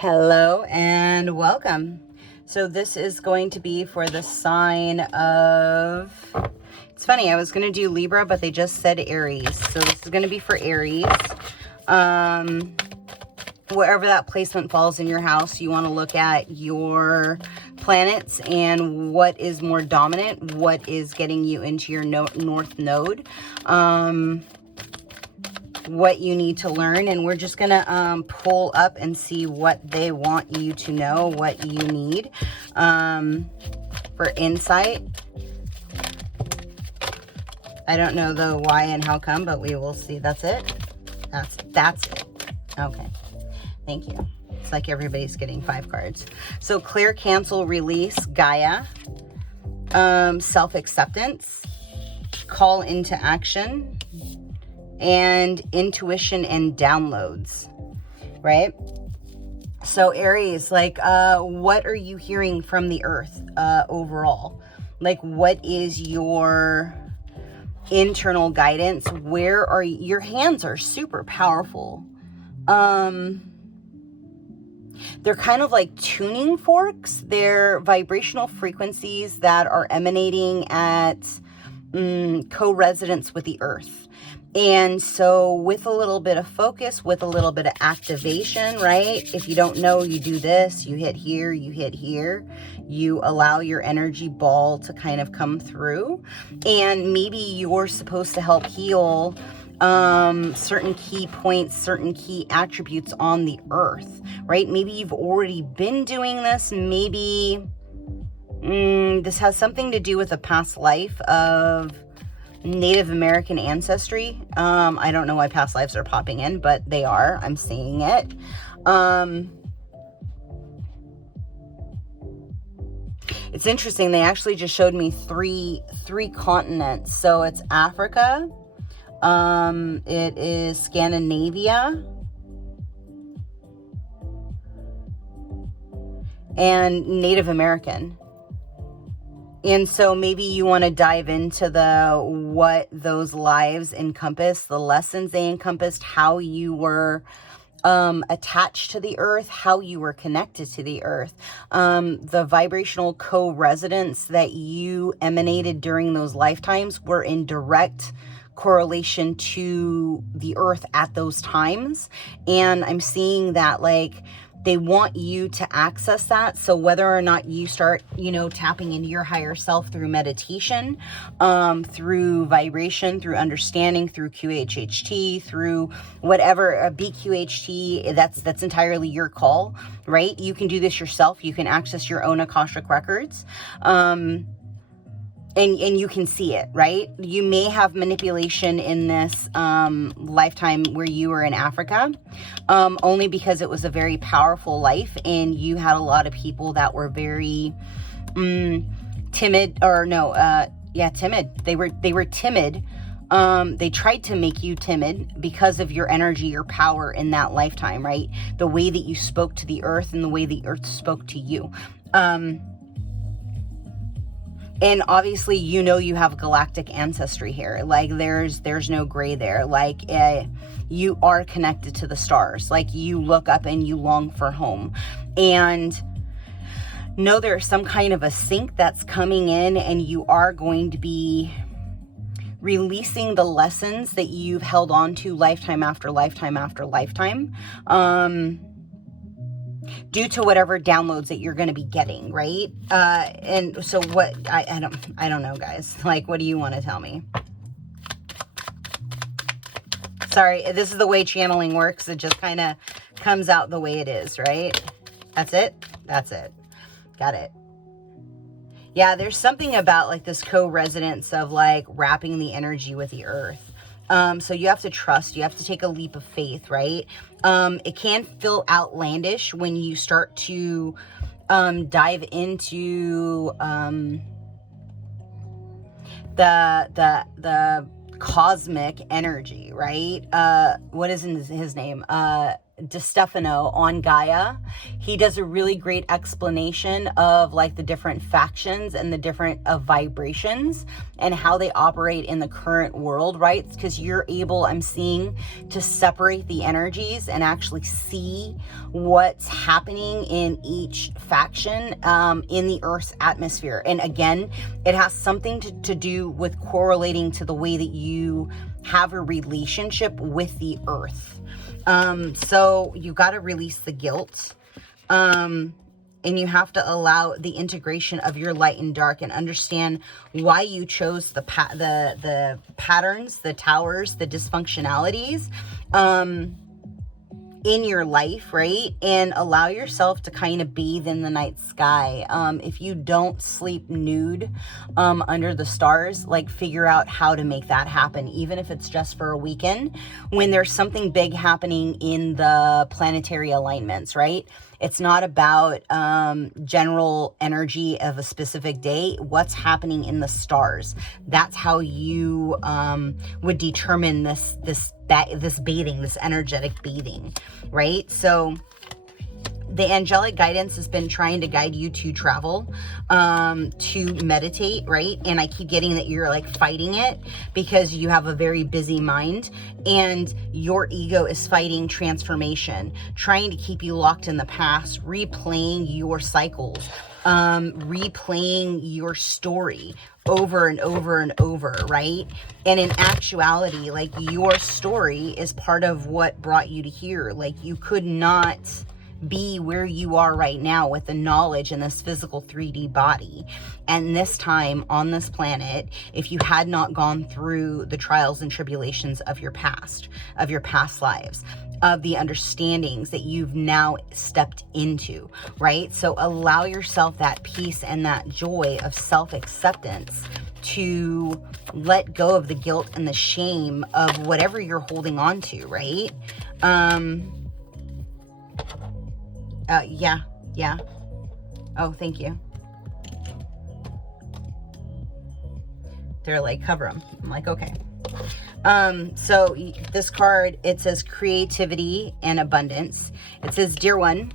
Hello and welcome. So this is going to be for the sign of, it's funny, I was going to do Libra, but they just said Aries. So this is going to be for Aries. Wherever that placement falls in your house, you want to look at your planets and what is more dominant, what is getting you into your north node. What you need to learn, and we're just gonna pull up and see what they want you to know, what you need for insight. I don't know the why and how come, but we will see. That's it. That's it. Okay, thank you. It's like everybody's getting 5 cards. So clear, cancel, release, Gaia, self-acceptance, call into action, and intuition and downloads, right? So Aries, like, what are you hearing from the earth overall? Like, what is your internal guidance? Where are your hands are super powerful. They're kind of like tuning forks. They're vibrational frequencies that are emanating at co-resonance with the earth. And so with a little bit of focus, with a little bit of activation, right? If you don't know, you do this, you hit here, you allow your energy ball to kind of come through. And maybe you're supposed to help heal certain key points, certain key attributes on the earth, right? Maybe you've already been doing this. Maybe this has something to do with a past life of Native American ancestry. I don't know why past lives are popping in, but they are. I'm seeing it. It's interesting. They actually just showed me three continents. So it's Africa. It is Scandinavia. And Native American. And so maybe you want to dive into what those lives encompass, the lessons they encompassed, how you were attached to the earth, how you were connected to the earth, the vibrational co-resonance that you emanated during those lifetimes were in direct correlation to the earth at those times. And I'm seeing that, like, they want you to access that. So whether or not you start, tapping into your higher self through meditation, through vibration, through understanding, through QHHT, through whatever, BQHT, that's entirely your call, right? You can do this yourself. You can access your own Akashic records. And you can see it, right? You may have manipulation in this lifetime where you were in Africa, only because it was a very powerful life and you had a lot of people that were very timid, timid. They were timid. They tried to make you timid because of your energy, your power in that lifetime, right? The way that you spoke to the earth and the way the earth spoke to you. And obviously, you have galactic ancestry here. Like, there's no gray there. Like, you are connected to the stars. Like, you look up and you long for home. And know there's some kind of a sync that's coming in, and you are going to be releasing the lessons that you've held on to lifetime after lifetime after lifetime. Due to whatever downloads that you're going to be getting, right? And so what, I don't know, guys. Like, what do you want to tell me? Sorry, this is the way channeling works. It just kind of comes out the way it is, right? That's it? That's it. Got it. Yeah, there's something about, like, this co-resonance of, like, wrapping the energy with the earth. So you have to trust, you have to take a leap of faith, right? It can feel outlandish when you start to dive into the cosmic energy, right? What is his name? DeStefano on Gaia. He does a really great explanation of like the different factions and the different vibrations and how they operate in the current world, right? Because you're able, I'm seeing, to separate the energies and actually see what's happening in each faction in the Earth's atmosphere. And again, it has something to do with correlating to the way that you have a relationship with the Earth. So you got to release the guilt. And you have to allow the integration of your light and dark and understand why you chose the patterns, the towers, the dysfunctionalities, in your life, right? And allow yourself to kind of bathe in the night sky. If you don't sleep nude under the stars, like figure out how to make that happen, even if it's just for a weekend, when there's something big happening in the planetary alignments, right? It's not about general energy of a specific day. What's happening in the stars? That's how you would determine this bathing, this energetic bathing, right? So the angelic guidance has been trying to guide you to travel, to meditate, right? And I keep getting that you're like fighting it because you have a very busy mind and your ego is fighting transformation, trying to keep you locked in the past, replaying your cycles, replaying your story over and over and over, right? And in actuality, like your story is part of what brought you to here. Like you could not be where you are right now with the knowledge in this physical 3D body. And this time on this planet, if you had not gone through the trials and tribulations of your past lives, of the understandings that you've now stepped into, right? So allow yourself that peace and that joy of self-acceptance to let go of the guilt and the shame of whatever you're holding on to, right? Yeah. Oh, thank you. They're like, cover them. I'm like, okay. So this card, it says creativity and abundance. It says, dear one,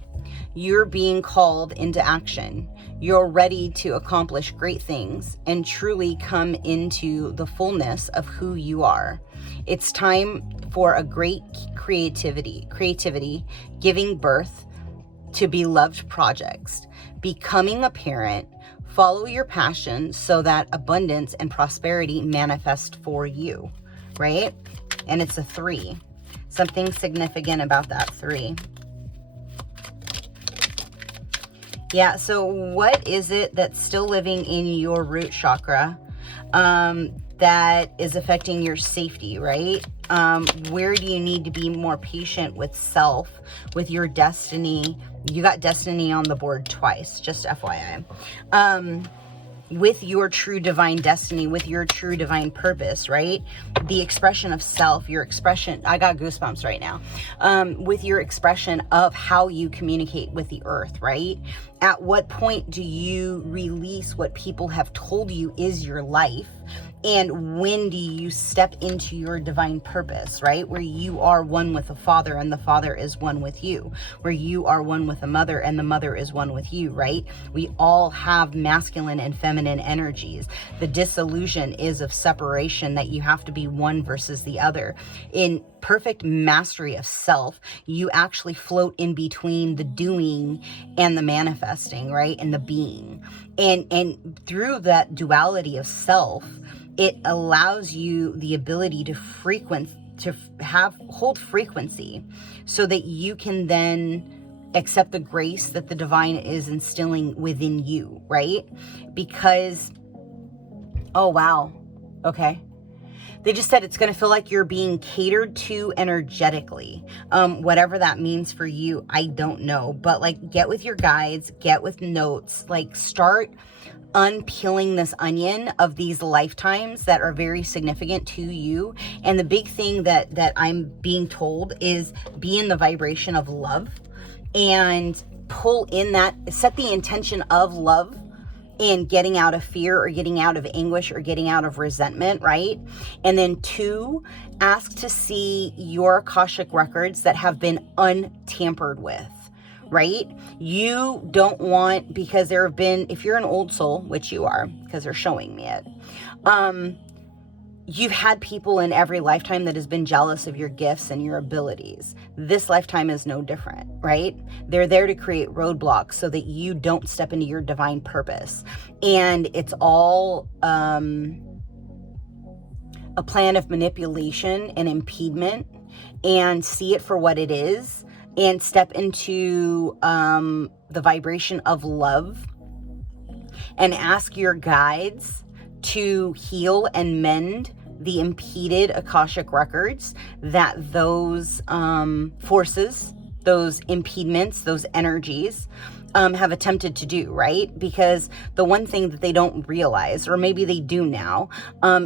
you're being called into action. You're ready to accomplish great things and truly come into the fullness of who you are. It's time for a great creativity, giving birth to beloved projects, becoming a parent. Follow your passion so that abundance and prosperity manifest for you, right? And it's a 3. Something significant about that 3. Yeah, so what is it that's still living in your root chakra that is affecting your safety, right? Where do you need to be more patient with self, with your destiny? You got destiny on the board twice, just FYI. With your true divine destiny, with your true divine purpose, right? The expression of self, your expression, I got goosebumps right now. With your expression of how you communicate with the earth, right? At what point do you release what people have told you is your life? And when do you step into your divine purpose, right? Where you are one with the Father and the Father is one with you. Where you are one with the Mother and the Mother is one with you, right? We all have masculine and feminine energies. The disillusion is of separation, that you have to be one versus the other. In perfect mastery of self, you actually float in between the doing and the manifesting, right? And the being. And through that duality of self, it allows you the ability to hold frequency so that you can then accept the grace that the divine is instilling within you, right? Because, oh, wow. Okay. They just said it's going to feel like you're being catered to energetically. Whatever that means for you, I don't know. But like, get with your guides, get with notes, like start unpeeling this onion of these lifetimes that are very significant to you. And the big thing that I'm being told is be in the vibration of love and pull in that, set the intention of love and getting out of fear or getting out of anguish or getting out of resentment, right? And then 2, ask to see your Akashic records that have been untampered with, right? You don't want, because there have been, if you're an old soul, which you are, because they're showing me it, you've had people in every lifetime that has been jealous of your gifts and your abilities. This lifetime is no different, right? They're there to create roadblocks so that you don't step into your divine purpose. And it's all a plan of manipulation and impediment, and see it for what it is and step into the vibration of love and ask your guides to heal and mend the impeded Akashic records that those forces, those impediments, those energies have attempted to do, right? Because the one thing that they don't realize, or maybe they do now,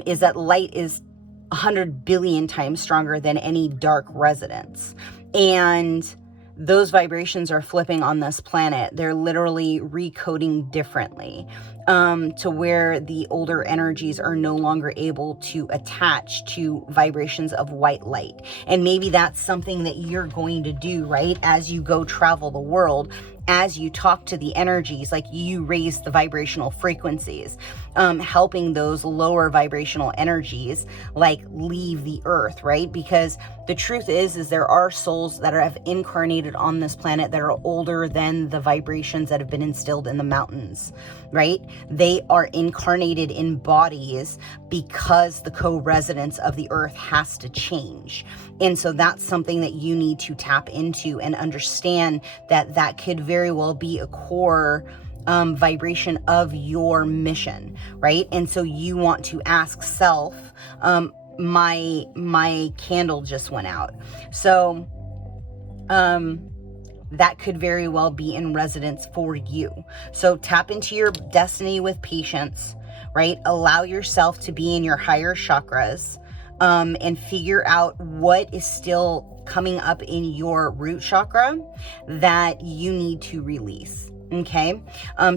is that light is 100 billion times stronger than any dark resonance. And those vibrations are flipping on this planet. They're literally recoding differently, to where the older energies are no longer able to attach to vibrations of white light. And maybe that's something that you're going to do, right? As you go travel the world, as you talk to the energies, like you raise the vibrational frequencies, helping those lower vibrational energies like leave the earth, right? Because the truth is there are souls that have incarnated on this planet that are older than the vibrations that have been instilled in the mountains, right? They are incarnated in bodies because the co-resonance of the earth has to change. And so that's something that you need to tap into and understand, that that could very well be a core vibration of your mission, right? And so you want to ask self, my candle just went out. So that could very well be in resonance for you. So tap into your destiny with patience, right? Allow yourself to be in your higher chakras, and figure out what is still coming up in your root chakra that you need to release. Okay,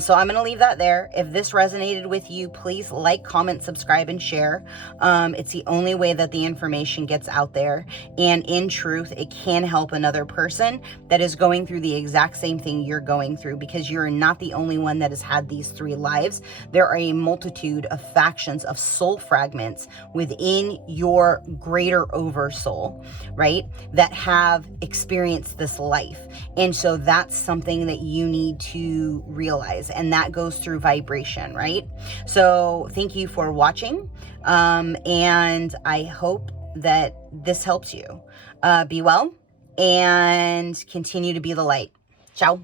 so I'm going to leave that there. If this resonated with you, please like, comment, subscribe, and share. It's the only way that the information gets out there. And in truth, it can help another person that is going through the exact same thing you're going through, because you're not the only one that has had these 3 lives. There are a multitude of factions of soul fragments within your greater oversoul, right, that have experienced this life. And so that's something that you need to realize, and that goes through vibration, right? So thank you for watching, and I hope that this helps you. Be well and continue to be the light. Ciao.